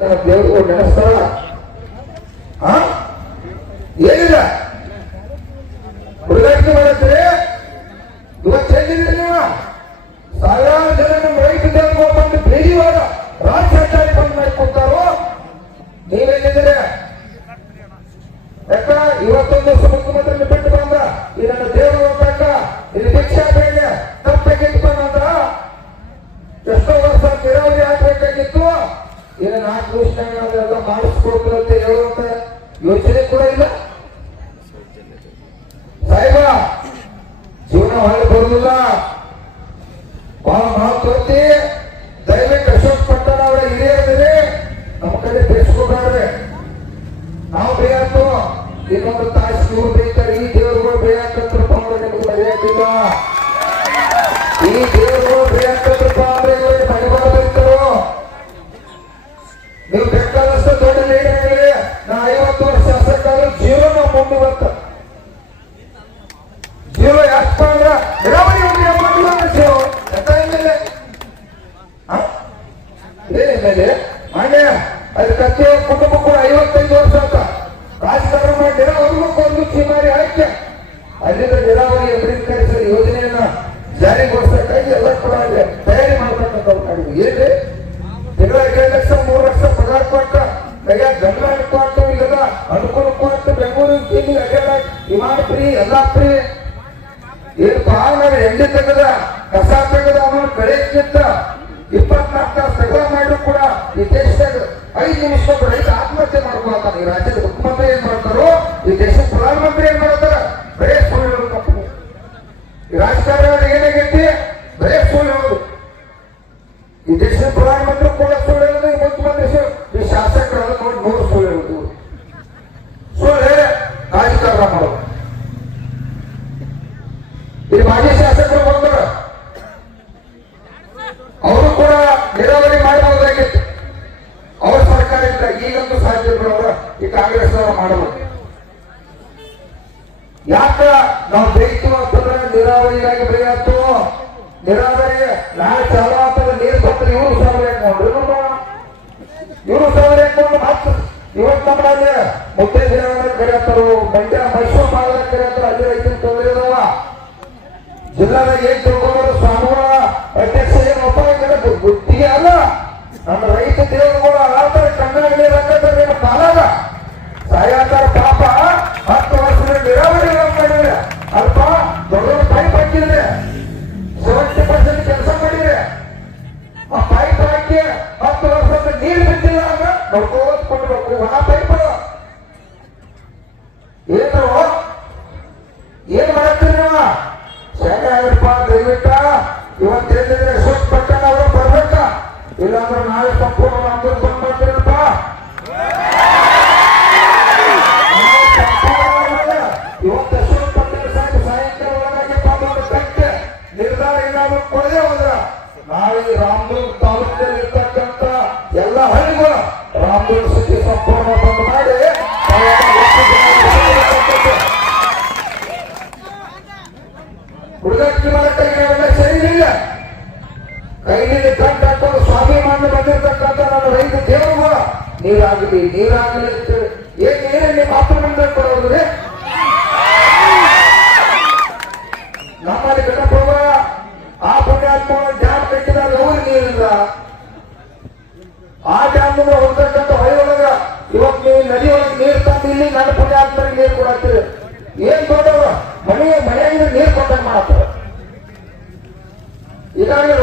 ದೇವರು ನೆನೆಸ್ತಾರ ಏನಿಲ್ಲ ಹುಡುಗಾಟಿಕೆ ಮಾಡತ್ತೀರಿ ಇವತ್ತು ಹೇಳಿದ್ರಿ ನೀವು ಸಾವಿರಾರು ಜನ ನಮ್ಮ ರೈತ ಬಂದು ಬೇಡಿವಾಗ ರಾಜ್ಯ ಸರ್ಕಾರಿ ಬಂದ್ ಮಾಡಿ ಕೊಡ್ತಾರೋ ನೀವೇನಿದ್ದೀರಿ ಯಾಕ ಇವತ್ತೊಂದು ಮುಖ್ಯಮಂತ್ರಿ ಬಿಟ್ಟು ಬಂದ್ರ ಈ ನನ್ನ ದೇವರು ಹೋಗ್ಬೇಕ ಇಲ್ಲಿ ಭಿಕ್ಷಾ ಬೇಗ ತಪ್ಪಾಗಿತ್ತಂದ್ರ ಎಷ್ಟೋ ವರ್ಷ ನೀರಾವರಿ ಹಾಕ್ಬೇಕಾಗಿತ್ತು ಈಗ 4 ವರ್ಷ ಮಾಡಿಸ್ಕೊಡ್ತಿರಂತೆ ಹೇಳುವಂತ ಯೋಚನೆ ಕೂಡ ಇಲ್ಲ ಸಾಹೇಬ ಜೀವನ ಹೊಳೆ ಬರುದಿಲ್ಲ ಬಹಳ ಮಹತ್ವತಿ ದಯವಿಟ್ಟು ಅಶೋಕ್ ಪಟ್ಟಣ ಅವರ ಹಿರಿಯರಿದ್ರೆ ನಮ್ಮ ಕಡೆ ಬೇಯಿಸ್ಕೊಡ್ರೆ ನಾವು ಬೇಯಾತು ಇನ್ನೊಂದು ತಾಸು ಇವ್ರು ಬೇಯ್ತಾರೆ ಈ ದೇವರುಗಳು ಬೇಯಾಕತ್ರಪ್ಪ ಅಂದ್ರೆ ನಿಮ್ಗೆ ಮರ್ಯಾದಿಲ್ಲ ಈ ದೇವರುಗಳು ಬೇಯಾಕತ್ರಪ್ಪ ಅಂದ್ರೆ ಇವರಿಗೆ ಮನೆಗಳು ಬೈತರು ನೀವು ಬೇಕಾದಷ್ಟು ದೊಡ್ಡ ಲೀಡರ್ ನಾ 50 ವರ್ಷ ಶಾಸಕರು ಜೀವನ ಮುಂದೆ ಬಂತ ಜೀವ ಯಾಕಪ್ಪ ಅಂದ್ರ ನೀರಾವರಿ ಜೀವ ಮೇಲೆ ಮಾನ್ಯ ಅದು ಕತ್ತೆ ಕುಟುಂಬ ಕೂಡ 55 ವರ್ಷ ಅಂತ ರಾಜಕಾರಣ ಮಾಡಿ ನಿರಾವರಿಗೊಂದು ಚೀಮಾರಿ ಹಾಕ್ಯ ಅಲ್ಲಿಂದ ನೀರಾವರಿ ಅಭಿವೃದ್ಧಿ ಯೋಜನೆಯನ್ನ ಜಾರಿಗೊಳಿಸಕ್ಕಾಗಿ ಎಲ್ಲ ಕೂಡ ತಯಾರಿ ಮಾಡ್ಬೇಕಂತ ಏನ್ರಿ ತಿಂಗಳ 2 ಲಕ್ಷ 3 ಲಕ್ಷ ಪಗಾರ ಕೊಟ್ಟ ಕೈಯ ಗಂಡ ಕೊಟ್ಟು ಇಲ್ಲದ ಅನುಕೂಲ ಕೊಟ್ಟು ಬೆಂಗಳೂರು ತಿಂಡಿ ಅಡ್ಡಾಡ ವಿಮಾನ ಫ್ರೀ ಎಲ್ಲಾ ಫ್ರೀ ಏನು ಭಾಳ ಎಂಡಿ ತೆಗದ ಕಸ ತೆಗದ ಅವನು ಬೆಳೆಯಕ್ಕಿಂತ 24 ತಾಸು ತೆಗದ ಮಾಡಿದ್ರು ಕೂಡ ಈ ದೇಶದಾಗ 5 ನಿಮಿಷ ರೈತ ಆತ್ಮಹತ್ಯೆ ಮಾಡ್ಕೊಳ್ತಾನೆ ಈ ರಾಜ್ಯದ ಮುಖ್ಯಮಂತ್ರಿ ಏನ್ ಮಾಡ್ತಾರೋ ಈ ದೇಶದ ಪ್ರಧಾನಮಂತ್ರಿ ಏನ್ ಮಾಡ್ತಾರ ಬರೇ ಸುಳ್ಳು ಹೇಳೋದು ತಪ್ಪು ಈ ರಾಜಕಾರಣ ಏನಾಗೈತಿ ಬರೇ ಸುಳ್ಳು ಹೇಳೋದು ಈ ದೇಶದ ಪ್ರಧಾನಮಂತ್ರಿ ಕೂಡ ಸುಳ್ಳು ಹೇಳೋದು ಈ ಮುಖ್ಯಮಂತ್ರಿ ಈ ಶಾಸಕರು ನೋಡಿ 100 ಸುಳ್ಳು ಹೇಳೋದು ಸುಳ್ಳು ರಾಜಕಾರಣ ಮಾಡೋದು ಈ ಮಾಜಿ ಶಾಸಕರು ಬಂದ್ರ ಅವರು ಕೂಡ ನೀರಾವರಿ ಮಾಡಬಹುದಾಗಿತ್ತು ಅವ್ರ ಸರ್ಕಾರ ಇದ್ದ ಈಗಂತೂ ಸಾಧ್ಯ ಅವರ ಈ ಕಾಂಗ್ರೆಸ್ ಅವರು ಮಾಡಬಹುದು ಯಾಕ ನಾವು ಬೇಯ್ತು ಅಂತಂದ್ರೆ ನೀರಾವರಿಯಾಗಿ ಬೇಯಾತು ನೀರಾವರಿ ನಾಳೆ ಚಾಲ ಆಗ್ತದೆ ನೀರು ಬಂದ್ರೆ ಇವರು ಸಾವಿರ ಹಾಕೊಂಡ್ರು ಇವರು ಸಾವಿರ ಹಾಕೊಂಡು ಮತ್ತೆ ಇವತ್ತು ನಮ್ಮಲ್ಲಿ ಮುದ್ದೆ ನೀರಾವರಿ ಕರೆಯತ್ತಾರು ಮಂಡ್ಯ ಮೈಸೂರು ಭಾಗದಾಗ ಕರೆಯತ್ತಾರ ಅಲ್ಲಿ ರೈತರು ತೊಂದರೆ ಇದಾವ ಜಿಲ್ಲಾದಾಗ ಏನ್ ತಿಳ್ಕೊಂಡ್ರು ಸ್ವಾಮಿಗಳ ಅಧ್ಯಕ್ಷ ಏನು ಒಪ್ಪಾಗ ಗುತ್ತಿಗೆ ಅಲ್ಲ ನಮ್ಮ ರೈತ ದೇವರುಗಳು ಆತರ ಕನ್ನಡ ರಂಗದಲ್ಲಿ ಪಾಲಾಗ ಸಾಯಾಕಾರ ಪಾಪ 10 ವರ್ಷದ ನೀರಾವರಿ ಮಾಡಿದ್ರೆ ಅಲ್ಪ ದೊಡ್ಡ ಪೈಪ್ ಹಾಕಿದ್ರೆ 70% ಕೆಲಸ ಮಾಡಿದ್ರೆ ಆ ಪೈಪ್ ಹಾಕಿ 10 ವರ್ಷದ ನೀರು ಬಿಟ್ಟಿಲ್ಲ ಆಗ ನೋಡ್ಕೋತ್ ಕೊಡ್ಬೇಕು ಒಣ ಪೈಪ್ ಏನ್ ಮಾಡತ್ತೀರಿ ನೀವು ಶೇಖರಪ್ಪ ದಯವಿಟ್ಟ ಇವತ್ತೇನಿದ್ರೆ ಅಶೋಕ್ ಪಟ್ಟಣ ಅವರು ಬರ್ಬೇಕ ಇಲ್ಲಾಂದ್ರೆ ನಾಳೆ ಸಂಪೂರ್ಣ ನಮ್ದು ಬಂದ್ ಮಾಡ್ತೀರಪ್ಪ ಇವತ್ತು ಅಶೋಕ್ ಪಟ್ಟಣ ಸಾಯಂಕಾಲ ಒಳಗಾಗಿ ಒಂದು ಗಂಟೆ ನಿರ್ಧಾರ ಏನಾದ್ರು ಕೊಡದೆ ಹೋದ್ರ ನಾಳೆ ರಾಮದುರ್ಗ ತಾಲೂಕಿನಲ್ಲಿ ಇರ್ತಕ್ಕಂಥ ಎಲ್ಲ ಹಳ್ಳಿಗಳು ರಾಮದುರ್ಗ ಸಿಟಿ ಸಂಪೂರ್ಣ ಬಂದ್ ಮಾಡಿ ಹುಡುಗಾಟಿಕೆ ಮಾಡಕ್ಕಾಗಿ ಸರಿ ಇಲ್ಲ ಕೈಯಲ್ಲಿ ಕಂಡು ಹಾಕೊಂಡು ಸ್ವಾಭಿಮಾನ ಬಂದಿರ್ತಕ್ಕಂಥ ನನ್ನ ರೈತ ದೇವರುಗಳ ನೀರಾಗಲಿ ಏನ್ ಏನೇ ನಿಮ್ಮ ಅಪ್ಪನಿಂದ ಕೊಡೋದ್ರೆ ನಮ್ಮಲ್ಲಿ ಗಣಪವ ಆ ಪುಣ್ಯಾತ್ಮ ಡ್ಯಾಮ್ ಕಟ್ಟಿದಾಗ ಅವ್ರಿಗೆ ನೀರಿಲ್ಲ ಆ ಡ್ಯಾಮ್ ಹೋಗ್ತಕ್ಕಂಥ ಹೊಳೆಯೊಳಗ ಇವತ್ತು ನೀವು ನದಿ ಒಳಗೆ ನೀರು ತಂದು ಇಲ್ಲಿ ನನ್ನ ಪುಣ್ಯಾತ್ಮರಿಗೆ ನೀರು ಕೊಡಾಕ್ತೀರಿ ಏನ್ ದೊಡ್ಡವ ಮನೆಯಾಗಿದ್ರೆ ನೀರು ಕೊಟ್ಟಂಗೆ ಮಾಡತ್ತಾರ ಈಗಾಗಲೇ